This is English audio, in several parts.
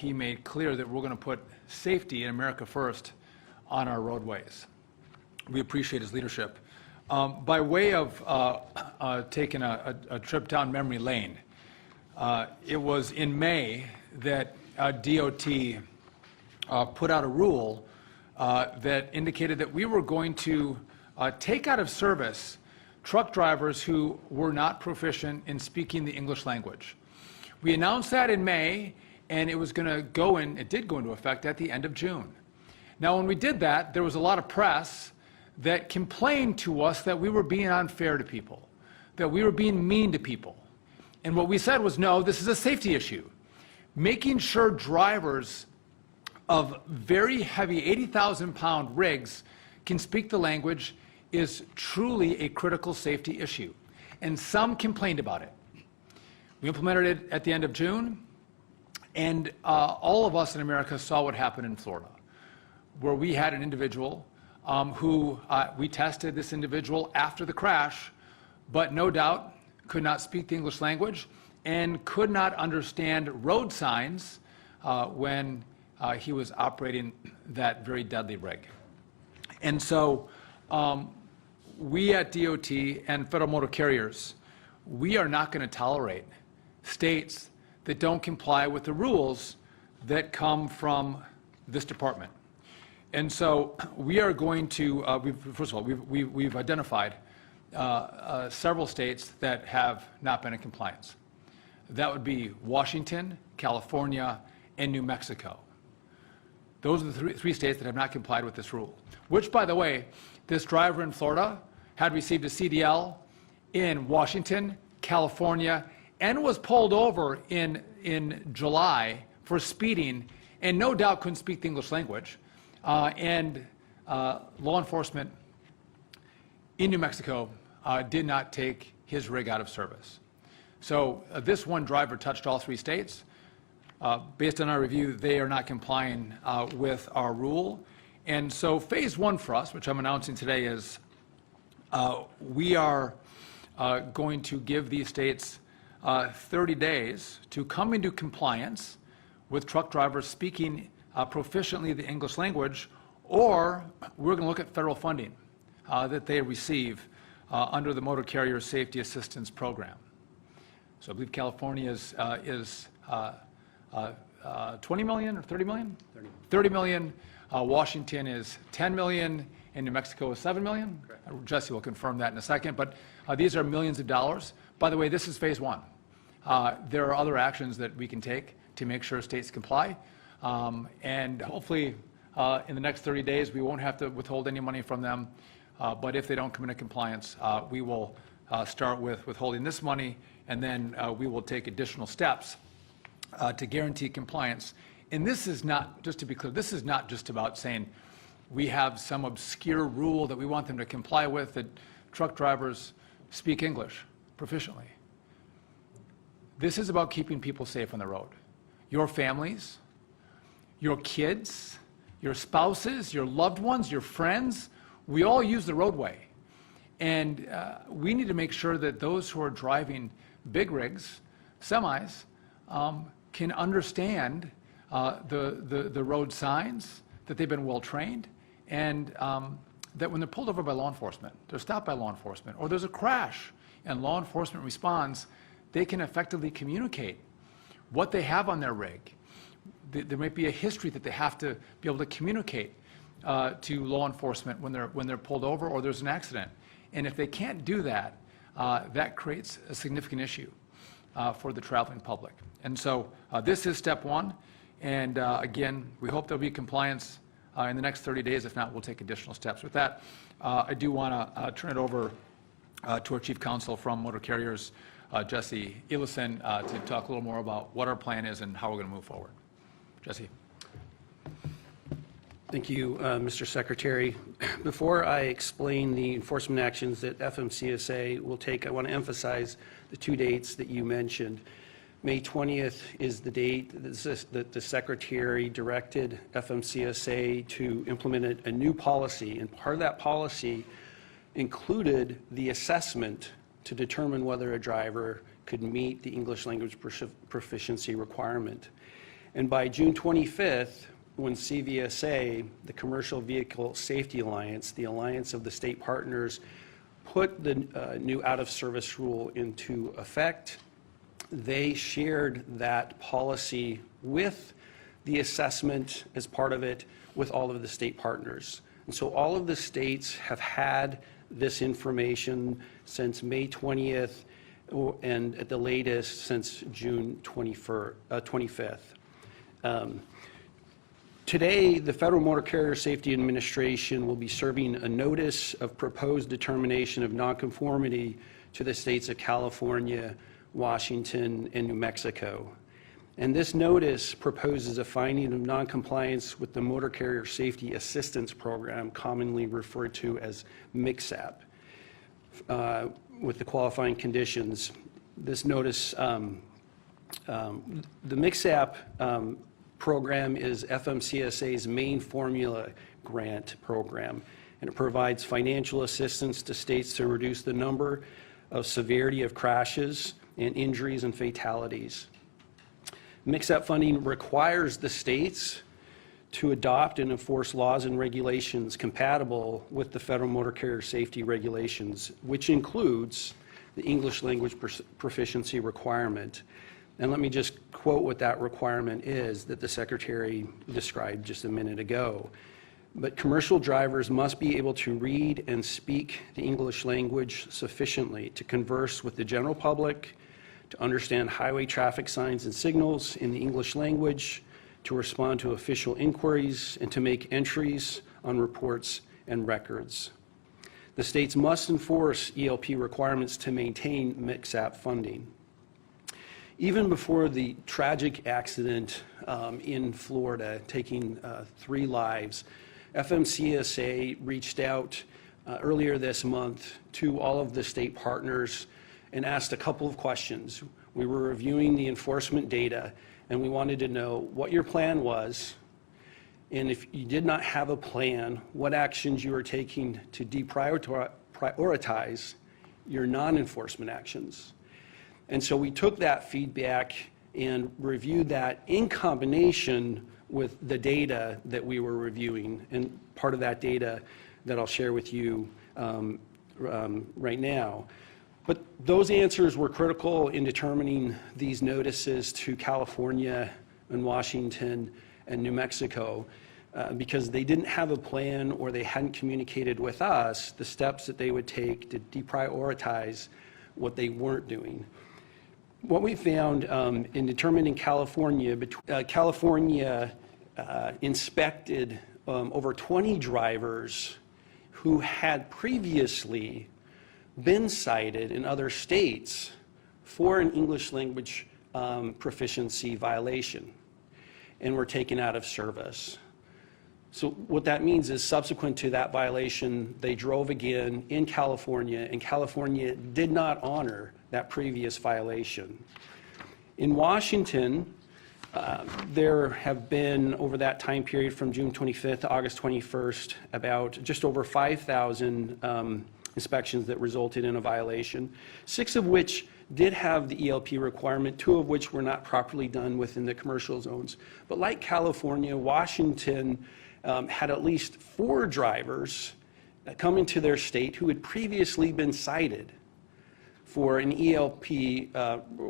he made clear that we're going to put safety in America first on our roadways. We appreciate his leadership. By way of taking a trip down memory lane, it was in May that DOT put out a rule that indicated that we were going to take out of service truck drivers who were not proficient in speaking the English language. We announced that in May, and it was going to go in, it did go into effect at the end of June. Now, when we did that, there was a lot of press that complained to us that we were being unfair to people, that we were being mean to people. And what we said was, no, this is a safety issue. Making sure drivers of very heavy 80,000-pound rigs can speak the language is truly a critical safety issue. And some complained about it. We implemented it at the end of June, and all of us in America saw what happened in Florida, where we had an individual who we tested this individual after the crash, but no doubt could not speak the English language and could not understand road signs when he was operating that very deadly rig. And so we at DOT and federal motor carriers, we are not going to tolerate states that don't comply with the rules that come from this department. And so we are going to, first of all, we've identified several states that have not been in compliance. That would be Washington, California, and New Mexico. Those are the three states that have not complied with this rule, which, by the way, this driver in Florida had received a CDL in Washington, California, and was pulled over in July for speeding, and no doubt couldn't speak the English language. And law enforcement in New Mexico did not take his rig out of service. So this one driver touched all three states. Based on our review, they are not complying with our rule. And so phase one for us, which I'm announcing today, is we are going to give these states 30 days to come into compliance with truck drivers speaking proficiently the English language, or we're going to look at federal funding that they receive under the Motor Carrier Safety Assistance Program. So I believe California is 20 million or 30 million? 30 million. Washington is 10 million, and New Mexico is 7 million. Correct. Jesse will confirm that in a second, but these are millions of dollars. By the way, this is phase one. There are other actions that we can take to make sure states comply, and hopefully in the next 30 days we won't have to withhold any money from them, but if they don't come into compliance, we will start with withholding this money, and then we will take additional steps to guarantee compliance. And this is not, just to be clear, this is not just about saying we have some obscure rule that we want them to comply with, that truck drivers speak English proficiently. This is about keeping people safe on the road. Your families, your kids, your spouses, your loved ones, your friends, we all use the roadway. And we need to make sure that those who are driving big rigs, semis, can understand the road signs, that they've been well trained, and that when they're pulled over by law enforcement, they're stopped by law enforcement, or there's a crash and law enforcement responds, they can effectively communicate what they have on their rig. There might be a history that they have to be able to communicate to law enforcement when they're pulled over or there's an accident. And if they can't do that, that creates a significant issue for the traveling public. And so this is step one. And again, we hope there'll be compliance in the next 30 days. If not, we'll take additional steps. With that, I do want to turn it over to our Chief Counsel from Motor Carriers, Jesse Ellison, to talk a little more about what our plan is and how we're going to move forward. Jesse. Thank you, Mr. Secretary. Before I explain the enforcement actions that FMCSA will take, I want to emphasize the two dates that you mentioned. May 20th is the date that the Secretary directed FMCSA to implement a new policy, and part of that policy included the assessment to determine whether a driver could meet the English language proficiency requirement. And by June 25th, when CVSA, the Commercial Vehicle Safety Alliance, the alliance of the state partners, put the new out-of-service rule into effect, they shared that policy with the assessment as part of it with all of the state partners. And so all of the states have had this information since May 20th and at the latest since June 25th. Today, the Federal Motor Carrier Safety Administration will be serving a notice of proposed determination of nonconformity to the states of California, Washington, and New Mexico. And this notice proposes a finding of noncompliance with the Motor Carrier Safety Assistance Program, commonly referred to as MCSAP, with the qualifying conditions. This notice, the MCSAP program is FMCSA's main formula grant program, and it provides financial assistance to states to reduce the number of severity of crashes and injuries and fatalities. MCSAP funding requires the states to adopt and enforce laws and regulations compatible with the Federal Motor Carrier Safety Regulations, which includes the English language proficiency requirement. And let me just quote what that requirement is that the Secretary described just a minute ago. But commercial drivers must be able to read and speak the English language sufficiently to converse with the general public, to understand highway traffic signs and signals in the English language, to respond to official inquiries, and to make entries on reports and records. The states must enforce ELP requirements to maintain MCSAP funding. Even before the tragic accident in Florida, taking 3 lives, FMCSA reached out earlier this month to all of the state partners and asked a couple of questions. We were reviewing the enforcement data, and we wanted to know what your plan was, and if you did not have a plan, what actions you were taking to deprioritize your non-enforcement actions. And so we took that feedback and reviewed that in combination with the data that we were reviewing, and part of that data that I'll share with you right now. But those answers were critical in determining these notices to California and Washington and New Mexico because they didn't have a plan, or they hadn't communicated with us the steps that they would take to deprioritize what they weren't doing. What we found in determining California, California inspected over 20 drivers who had previously been cited in other states for an English language proficiency violation and were taken out of service. So what that means is subsequent to that violation, they drove again in California, and California did not honor that previous violation. In Washington, there have been, over that time period from June 25th to August 21st, about just over 5,000 inspections that resulted in a violation, 6 of which did have the ELP requirement, 2 of which were not properly done within the commercial zones. But like California, Washington had at least 4 drivers come into their state who had previously been cited for an ELP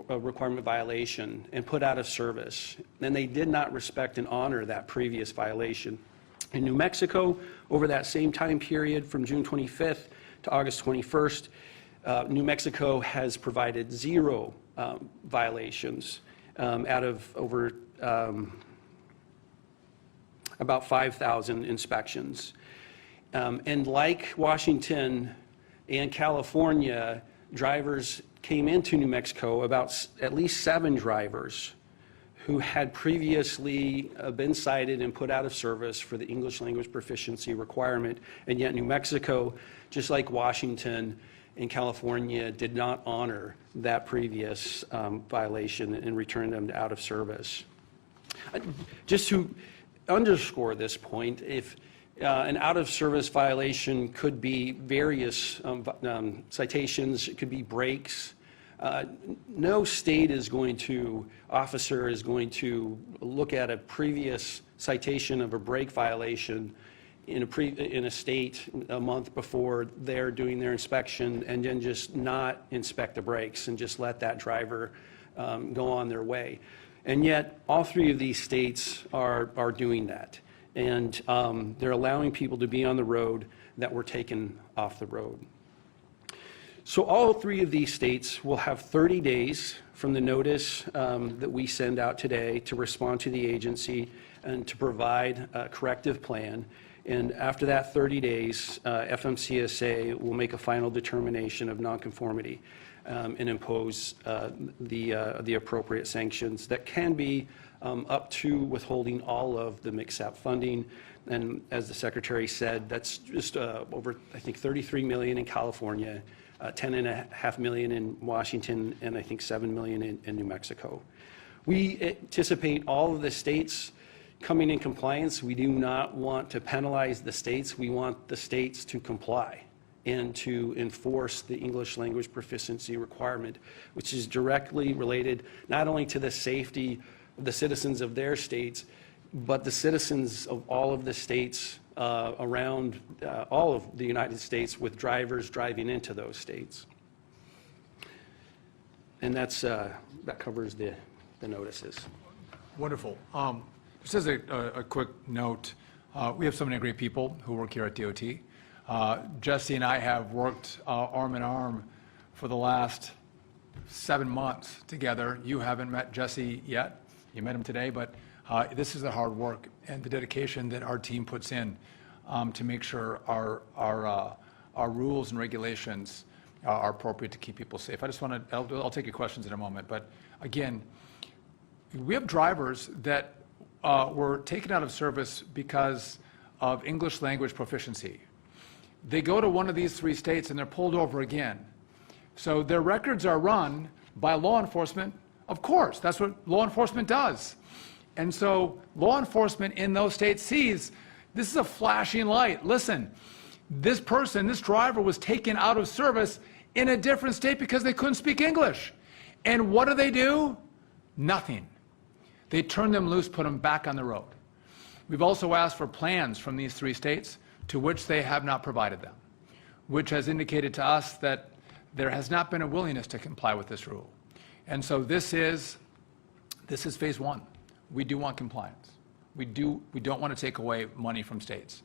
requirement violation and put out of service. And they did not respect and honor that previous violation. In New Mexico, over that same time period from June 25th to August 21st, New Mexico has provided 0 violations out of over about 5,000 inspections. And like Washington and California, drivers came into New Mexico, about at least 7 drivers who had previously been cited and put out of service for the English language proficiency requirement, and yet New Mexico, just like Washington and California, did not honor that previous violation and returned them out of service. Just to underscore this point, if an out-of-service violation could be various citations, it could be breaks, No state officer is going to look at a previous citation of a brake violation in a state a month before they're doing their inspection and then just not inspect the brakes and just let that driver go on their way. And yet, all three of these states are doing that. And they're allowing people to be on the road that were taken off the road. So all three of these states will have 30 days from the notice that we send out today to respond to the agency and to provide a corrective plan. And after that 30 days, FMCSA will make a final determination of nonconformity and impose the appropriate sanctions that can be up to withholding all of the MCSAP funding. And as the Secretary said, that's just over, I think, $33 million in California, $10.5 million in Washington, and I think $7 million in New Mexico. We anticipate all of the states coming in compliance. We do not want to penalize the states. We want the states to comply and to enforce the English language proficiency requirement, which is directly related not only to the safety of the citizens of their states, but the citizens of all of the states around all of the United States with drivers driving into those states. And that covers the notices. Wonderful. Just as a quick note, we have so many great people who work here at DOT. Jesse and I have worked arm in arm for the last 7 months together. You haven't met Jesse yet. You met him today, but this is the hard work and the dedication that our team puts in to make sure our rules and regulations are appropriate to keep people safe. I just want to, I'll take your questions in a moment, but again, we have drivers that were taken out of service because of English language proficiency. They go to one of these 3 states and they're pulled over again. So their records are run by law enforcement. Of course, that's what law enforcement does. And so law enforcement in those states sees this is a flashing light. Listen, this person, this driver was taken out of service in a different state because they couldn't speak English. And what do? Nothing. They turn them loose, put them back on the road. We've also asked for plans from these 3 states to which they have not provided them, which has indicated to us that there has not been a willingness to comply with this rule. And so this is phase 1. We do want compliance. We don't want to take away money from states.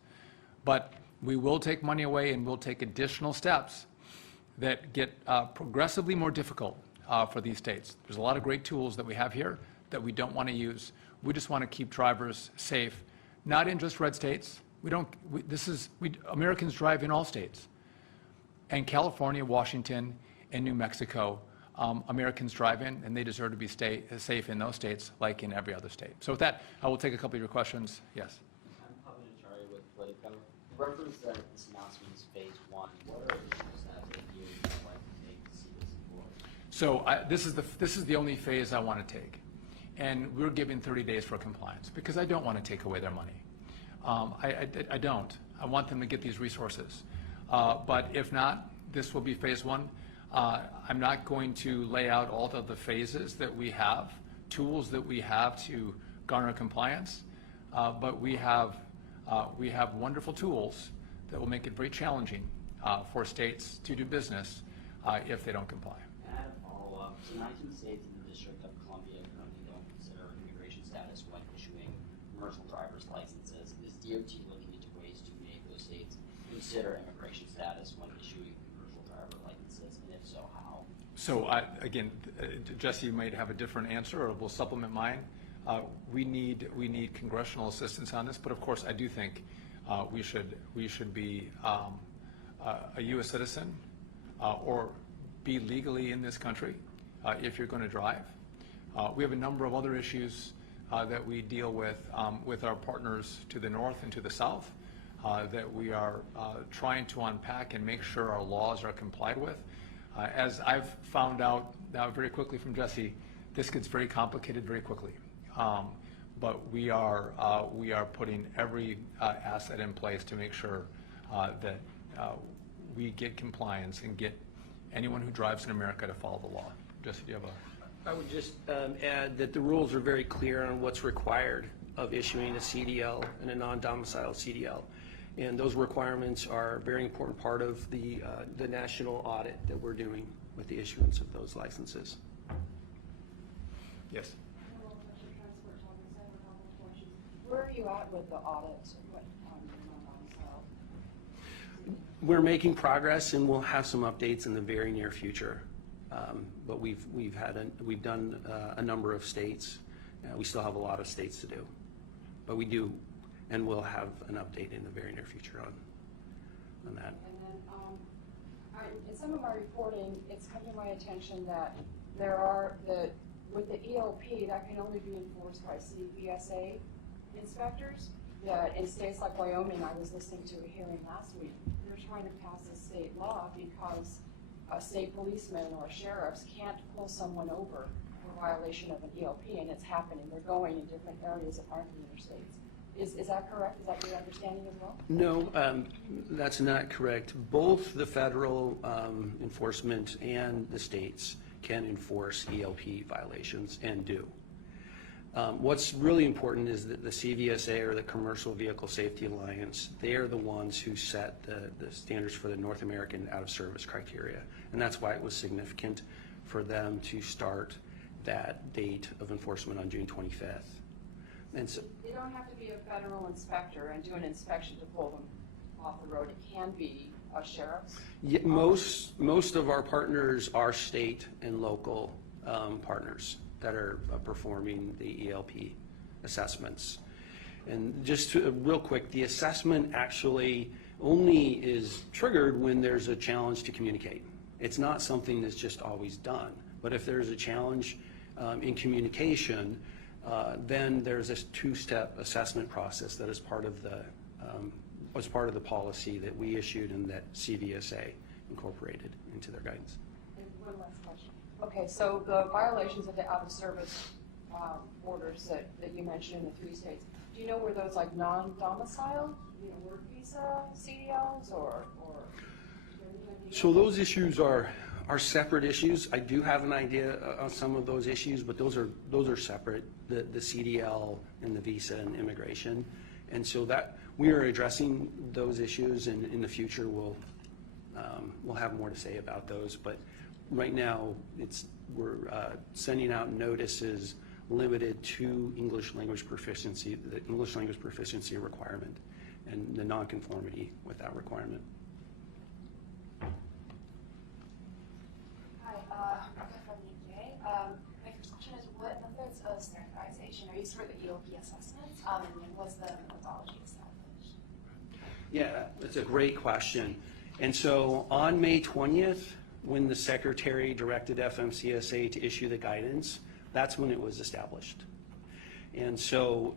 But we will take money away and we'll take additional steps that get progressively more difficult for these states. There's a lot of great tools that we have here that we don't want to use. We just want to keep drivers safe, not in just red states. Americans drive in all states. And California, Washington, and New Mexico, Americans drive in, and they deserve to be safe in those states like in every other state. So with that, I will take a couple of your questions. Yes? I'm Pablo Chari with Politico. You referenced that this announcement is phase 1. What are the issues that you would like to take to see this forward? So this is the only phase I want to take. And we're giving 30 days for compliance because I don't want to take away their money. I don't. I want them to get these resources. But if not, this will be phase 1. I'm not going to lay out all of the phases that we have, tools that we have to garner compliance, but we have wonderful tools that will make it very challenging for states to do business if they don't comply. And I had a follow-up. So 19 states in the District of Columbia currently don't consider immigration status when issuing commercial driver's licenses. Is DOT looking into ways to make those states consider immigration status when issuing commercial driver licenses, and if so, how? So again, Jesse might have a different answer, or will supplement mine. We need congressional assistance on this, but of course, I do think we should be a U.S. citizen or be legally in this country if you're going to drive. We have a number of other issues that we deal with our partners to the north and to the south that we are trying to unpack and make sure our laws are complied with. As I've found out now very quickly from Jesse, this gets very complicated very quickly. But we are putting every asset in place to make sure that we get compliance and get anyone who drives in America to follow the law. Jesse, do you have a? I would just add that the rules are very clear on what's required of issuing a CDL and a non-domiciled CDL. And those requirements are a very important part of the national audit that we're doing with the issuance of those licenses. Yes. Where are you at with the audit? What, non-domiciled? We're making progress, and we'll have some updates in the very near future. But we've done a number of states. We still have a lot of states to do, but we do, and we'll have an update in the very near future on that. And then, in some of my reporting, it's come to my attention that with the ELP, that can only be enforced by CVSA inspectors. That in states like Wyoming, I was listening to a hearing last week, they're trying to pass a state law because state policemen or sheriffs can't pull someone over for violation of an ELP, and it's happening. They're going in different areas that aren't the interstates. Is that correct? Is that your understanding as well? No, that's not correct. Both the federal enforcement and the states can enforce ELP violations and do. What's really important is that the CVSA, or the Commercial Vehicle Safety Alliance, they are the ones who set the standards for the North American out-of-service criteria. And that's why it was significant for them to start that date of enforcement on June 25th. And so, You don't have to be a federal inspector and do an inspection to pull them off the road. It can be a sheriff's. yeah, most of our partners are state and local partners that are performing the ELP assessments. And just real quick, the assessment actually only is triggered when there's a challenge to communicate. It's not something that's just always done. But if there's a challenge in communication, then there's this two-step assessment process that is part of the policy that we issued and that CVSA incorporated into their guidance. And one last question. Okay, so the violations of the out-of-service orders that you mentioned in the 3 states, do you know were those like non-domiciled, work visa CDLs or? So those issues are separate issues. I do have an idea on some of those issues, but those are separate, the CDL and the visa and immigration. And so that we are addressing those issues, and in the future we'll have more to say about those. But right now we're sending out notices limited to English language proficiency, the English language proficiency requirement, and the nonconformity with that requirement. Rebecca from UVA. My first question is, what methods of standardization are used for the ELP assessments, and what's the methodology established? Yeah, that's a great question. And so on May 20th, when the Secretary directed FMCSA to issue the guidance, that's when it was established. And so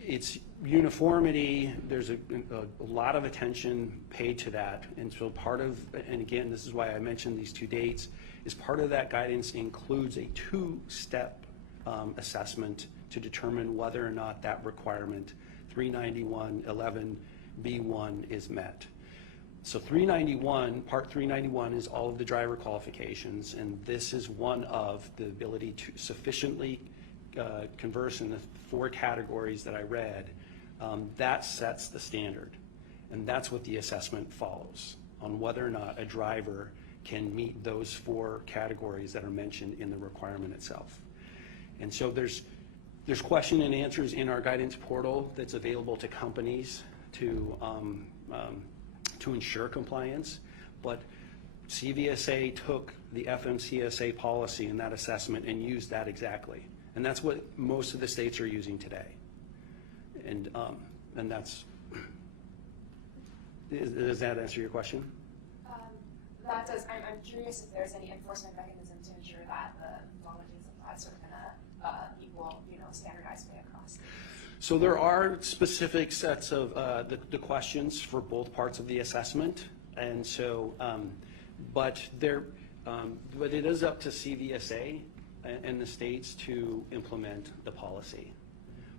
it's uniformity, there's a lot of attention paid to that. And so and again, this is why I mentioned these 2 dates, is part of that guidance includes a 2-step assessment to determine whether or not that requirement, 391.11B1, is met. So 391, Part 391 is all of the driver qualifications, and this is one of the ability to sufficiently converse in the 4 categories that I read. That sets the standard, and that's what the assessment follows, on whether or not a driver can meet those 4 categories that are mentioned in the requirement itself. And so there's question and answers in our guidance portal that's available to companies to ensure compliance, but CVSA took the FMCSA policy in that assessment and used that exactly. And that's what most of the states are using today. And that's, does that answer your question? That does. I'm curious if there's any enforcement mechanism to ensure that the methodologies applied sort of in a equal, standardized way across. So there are specific sets of the questions for both parts of the assessment, and so, but it is up to CVSA and the states to implement the policy.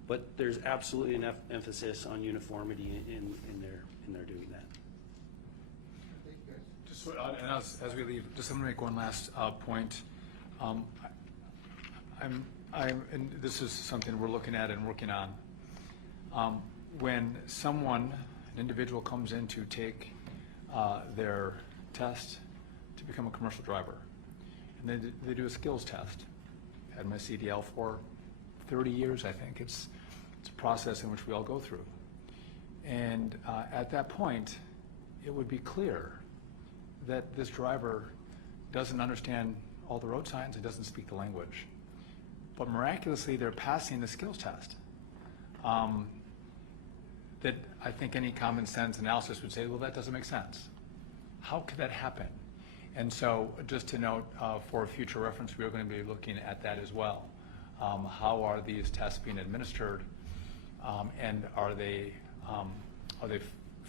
But there's absolutely enough emphasis on uniformity in their doing that. Just, and as we leave, just let me make one last point. Um, and this is something we're looking at and working on. When someone, an individual comes in to take their test to become a commercial driver, and they do a skills test. Had my CDL for 30 years, I think. It's a process in which we all go through. And at that point, it would be clear that this driver doesn't understand all the road signs and doesn't speak the language. But miraculously, they're passing the skills test. That I think any common sense analysis would say, well, that doesn't make sense. How could that happen? And so just to note, for future reference, we are going to be looking at that as well. How are these tests being administered? And are they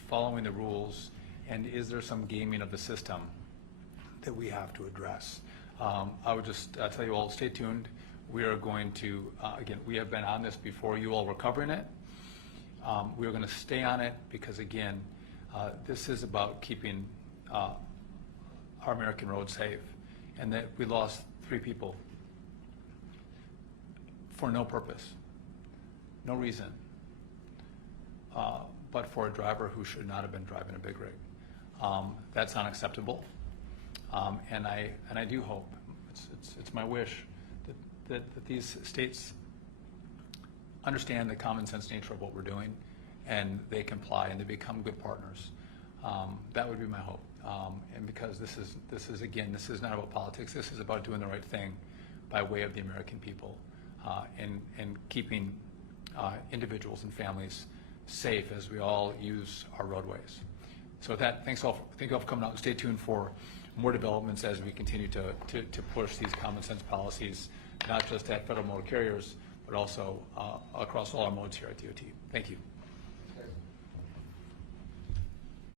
following the rules? And is there some gaming of the system that we have to address? I would just tell you all, stay tuned. We are going to, again, we have been on this before. You all were covering it. We are going to stay on it because, again, this is about keeping our American roads safe. And that we lost 3 people for no purpose, no reason, but for a driver who should not have been driving a big rig. That's unacceptable. And I do hope, it's my wish, that these states understand the common sense nature of what we're doing, and they comply and they become good partners. That would be my hope. And because this is again, this is not about politics. This is about doing the right thing by way of the American people, and keeping individuals and families safe as we all use our roadways. So with that, thank you all for coming out. Stay tuned for more developments as we continue to push these common sense policies, not just at federal motor carriers, but also across all our modes here at DOT. Thank you.